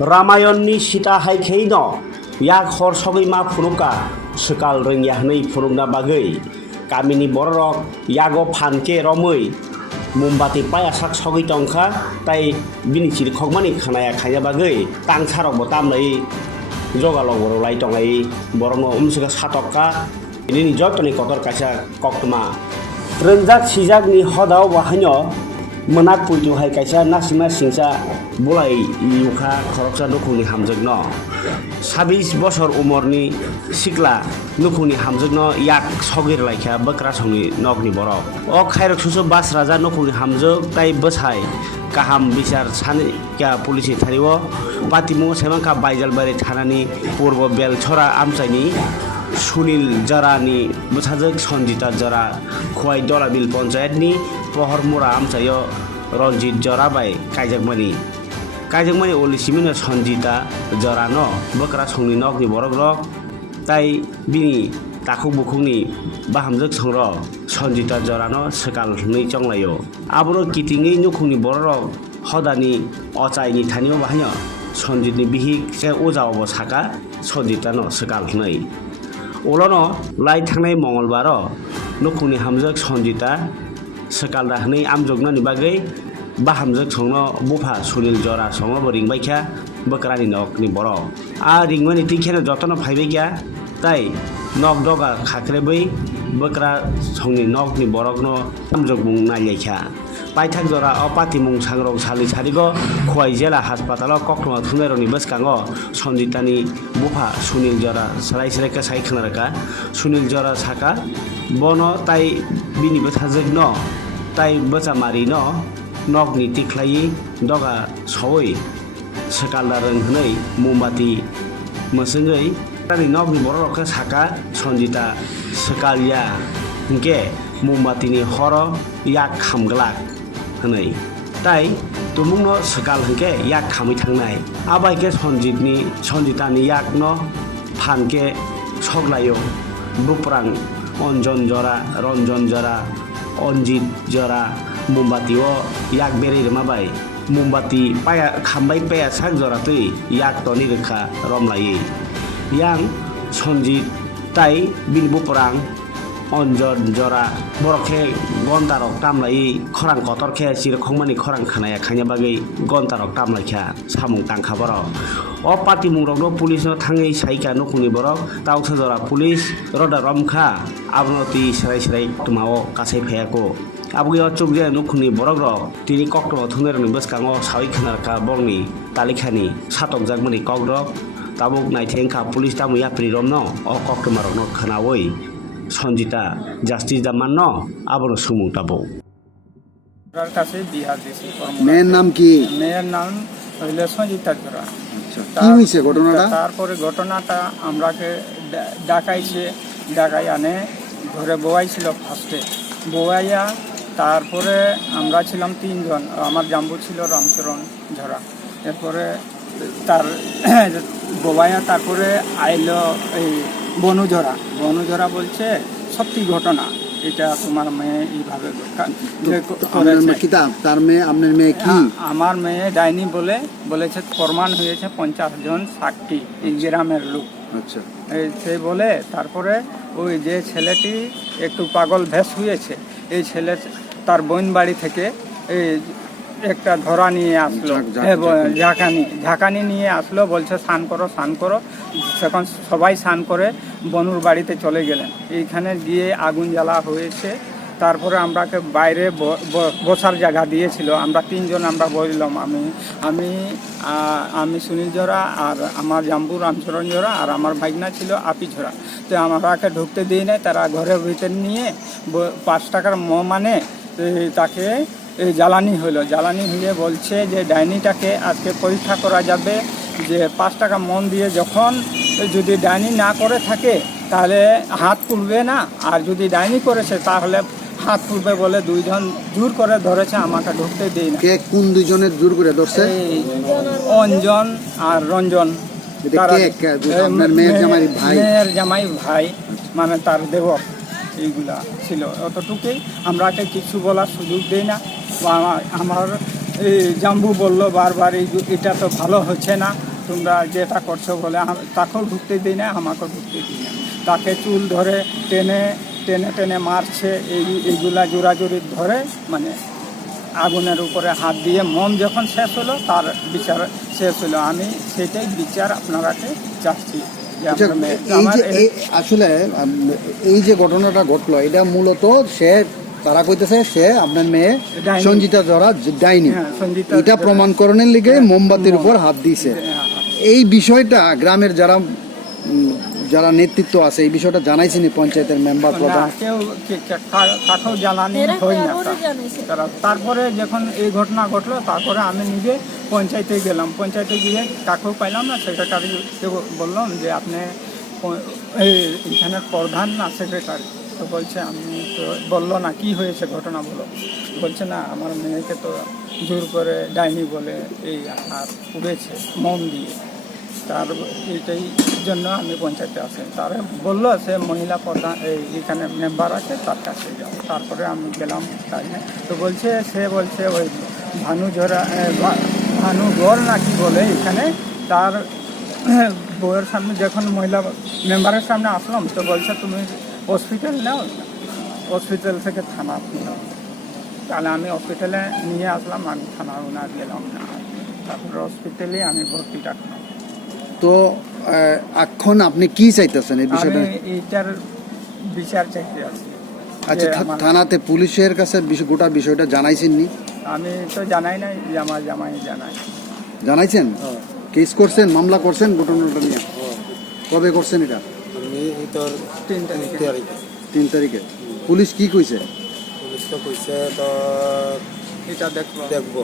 रामायणनि सीता हाइखेइन याक हर सगैमा फुरुका सकाल रोंगियाहनै फुरुंना बागै गामिनि बररक यागो फानके रमै मोमबाति पायासाक सगै टंखा ताई बिनि चिरखगमानि खानाया खाया बागै तांसारकबो तामलै जगालग बरलाय टंगाय बरनो उमसुगा सातका बिनि जतनि कतर कासा कक्तमा रंजाक सिजाकनि हदाव बाहायनो मोनाक पुइतु हाय काisa नासिमा सिंसा बुलाय युखा खरकसा नुखुनि हामजोगनो 26 बছর उमरनि सिक्ला नुखुनि हामजोगनो याक सगिर लायखा बक्रा संनि नगनि बरक अ खायरक सुसु बास राजा नुखुनि हामजोग ताई बसाय गाहाम बिचार सानि क्या पुलिसि थारिवो पातिमु सेमांका बायजालबारि थानानि पूर्व बेलछरा आमसाइनि सुनील जरानि बसाजोग सन्जिता जरा खुवाई दलाबिल पन्चायतनि पहरमुरा आमसायो रंजित जरा बाय कायजागमानि ओलिसिमिनो सन्जिता जरानो बक्रा संनि नगनि बरक रक ताई बिनि ताखु बुखुंनि बाहामजोग संर सन्जिता जरानो सकाल नै चंलायो आबरो कितिङै नुखुंनि बरक हदानि अचाइनि थानियो बाहायो सन्जितनि बिहिक से उजावबो साका सन्जितानो सकाल नै ओलनो लाइ थांनाय मंगलबार नुखुंनि हामजोग सन्जिता सकाल दाहनै आमजोगनानि बागै बाहामजोग संनो बुफा सुनील जरा संनो रिंबायख्या बक्रानि नगनि बरक आ रिंमानि तिखेनो जतन फाइबायख्या ताई नग दगा खाख्रेबै बक्रा संनि नगनि बरकनो आमजोग मुं नायलायख्या पाइथाक जरा अपाति मुं सांग्रं सालि सारिगो खुवाई जिल्ला हासपाताल कक्रमा थुंगायरनि बसकांगो सन्जितानि बुफा सुनील जरा सरायसरायका साइखनारका सुनील जरा साका बनो ताई बिनि बथाजोगनो ताई बचामारिनो नगनि तिख्लायि दगा सवै सकालदा रोंहनै मोमबाति मसंगै तानि नगनि बररखा साका सन्जिता सकालिया हंके मोमबातिनि हर याक खामग्लाक हनै ताई तुमुंनो सकाल हंके याक खामै थांनाय आबायके सन्जितानि याकनो फानके सगलायो बुप्रां अंजन जरा रंजन जरा अंजित जरा मोमबातिओ याक बेरे रमाबाय मोमबाति पाया खामबाय पाया साक जरा तै याक तनि रोखा रमलायै यां सन्जित ताई बिन बुप्रां अंजन जरा बरखे गन्तारक तामलायै खरां कतरखे चिरखंमानि खरां खानाया खाया बागै गन्तारक तामलायख्या सामुं तांखा बरक अ पार्टी मुंरकनो पुलिसनो थाङै साइका नुखुंनि बरक तावसा जरा पुलिस रदा रमखा आबनति सराय तुमाओ कासाय फायाको आबुगे अचुक जे नुखुंनि बरक रक तिनि कक्टमा थुंनायरनि बसकांगो सावै खानारका बरनि तालिखानि सातक जागमानि ककरक ताबुक नायथेंखा पुलिस तामु याप्रि रमनो अ कक्टमारकनो खानावै सन्जिता जास्टिस दामानो आबनो सुमुं ताबो মেয়ের নাম কি? মেয়ের নাম হইলে সঞ্জিতা জরা। কি হয়েছে ঘটনাটা? তারপরে ঘটনাটা আমরাকে ডাকাই আনে ঘরে বোয়াইছিল ফার্স্টে বোয়াইয়া তারপরে আমরা ছিলাম 3 জন আমার জাম্বু ছিল রামচরণ ঝরা এরপরে তার বোয়াইয়া তারপরে আইলো এই বনুঝরা বলছে সত্যি ঘটনা এটা তোমার মেয়ে এইভাবে তার মেয়ে আপনার মেয়ে কি? আমার মেয়ে ডাইনি বলেছে প্রমাণ হয়েছে 50 জন সাক্ষী এই গ্রামের লোক। আচ্ছা সে বলে তারপরে ওই যে ছেলেটি একটু পাগল ভেস হয়েছে এই ছেলে তার বোন বাড়ি থেকে এই একটা ধরা নিয়ে আসলো ঝাঁকানি নিয়ে আসলো বলছে স্নান করো তখন সবাই স্নান করে বনুর বাড়িতে চলে গেলেন এইখানে গিয়ে আগুন জ্বালা হয়েছে তারপরে আমরাকে বাইরে বসার জায়গা দিয়েছিল আমরা 3 জন আমরা বললাম আমি সুনীল জরা আর আমার জাম্বু রামচরণ জরা আর আমার ভাইগনা ছিল আপি ঝরা তো আমরাকে ঢুকতে দিই না তারা ঘরের ভিতর নিয়ে 5 টাকার মানে তাকে জ্বালানি হয়ে বলছে যে ডাইনিটাকে আজকে পরীক্ষা করা যাবে যে 5 টাকা মন দিয়ে যখন যদি ডাইনি না করে থাকে তাহলে হাত তুলবে না আর যদি ডাইনি করেছে তাহলে হাত তুলবে বলে 2 জন জোর করে ধরেছে আমাকে ঢুকতে দেই না। কে কোন দুজনের জোর করে ধরছে? অঞ্জন আর রঞ্জন মেয়ের জামাই ভাই মানে তার দেবর এইগুলা ছিল অতটুকুই আমরাকে কিছু বলার সুযোগ দেই না। আমার জাম্বু বলল বারবার এটা তো ভালো হচ্ছে না তোমরা যেটা করছো বলে তাকেও ঢুকতে দিই না, আমাকেও ঢুকতে দিই না। তাকে চুল ধরে টেনে টেনে টেনে মারছে, এইগুলা জোরাজুরি ধরে মানে আগুনের উপরে হাত দিয়ে মম যখন শেষ হলো তার বিচার শেষ হলো। আমি সেটাই বিচার আপনারাকে চাচ্ছি যে আচ্ছা, আমরা এই যে আসলে এই যে ঘটনাটা ঘটলো এটা মূলত সে তারা কইতেছে সে আপনার মেয়ে ডাইনি। সঞ্জিতা জরা ডাইনি, হ্যাঁ, সঞ্জিতা এটা জরা। প্রমাণ করণের লিগে মোমবাতির উপর হাত দিয়েছে। এই বিষয়টা গ্রামের যারা নেতৃত্ব আছে এই বিষয়টা জানাইছেন পঞ্চায়েতের মেম্বার না, প্রধান? কেউ কাকেও জানানি হয় না তারা। তারপরে যখন এই ঘটনা ঘটলো তারপরে আমি নিজে পঞ্চায়েতে গেলাম, পঞ্চায়েতে গিয়ে কাকেও পাইলাম না। সেক্রেটারিকে বললাম যে আপনি এখানের প্রধান না সেক্রেটারি? তো বলছে আমি তো বললো না কি হয়েছে ঘটনা বলো। বলছে না আমার মেয়েকে তো জোর করে ডাইনি বলে এই আর উড়েছে মম দিয়ে। তার এইটাই জন্য আমি পঞ্চায়েতে আসি। তারা বললো সে মহিলা প্রধান এখানে মেম্বার আছে তার কাছে যাও। তারপরে আমি গেলাম টাইমে, তো সে বলছে ওই ভানুগড় না কি বলে এখানে তার বউয়ের সামনে যখন মহিলা মেম্বারের সামনে আসলাম তো বলছে তুমি হসপিটাল নাও, হসপিটাল থেকে থানা নাও। তাহলে আমি হসপিটালে নিয়ে আসলাম, আমি থানা ওনার গেলাম না। তারপরে হসপিটালে আমি ভর্তি রাখলাম। তো এখন আপনি কি চাইতেছেন এই বিষয়টা? আমি এইটার বিচার চাইতে আছি। আচ্ছা, যে আমার- থানাতে পুলিশের কাছে গোটা বিষয়টা জানাইছেন নি? আমি তো জানাই নাই, আমার জামাই জানাই। জানাইছেন? কেস করছেন, মামলা করছেন ঘটনাটা নিয়ে? কবে করছেন এটা? আমি তোর 3 তারিখে। 3 তারিখে। পুলিশ কি কইছে? পুলিশকে কইছে তো এটা দেখবো। দেখবো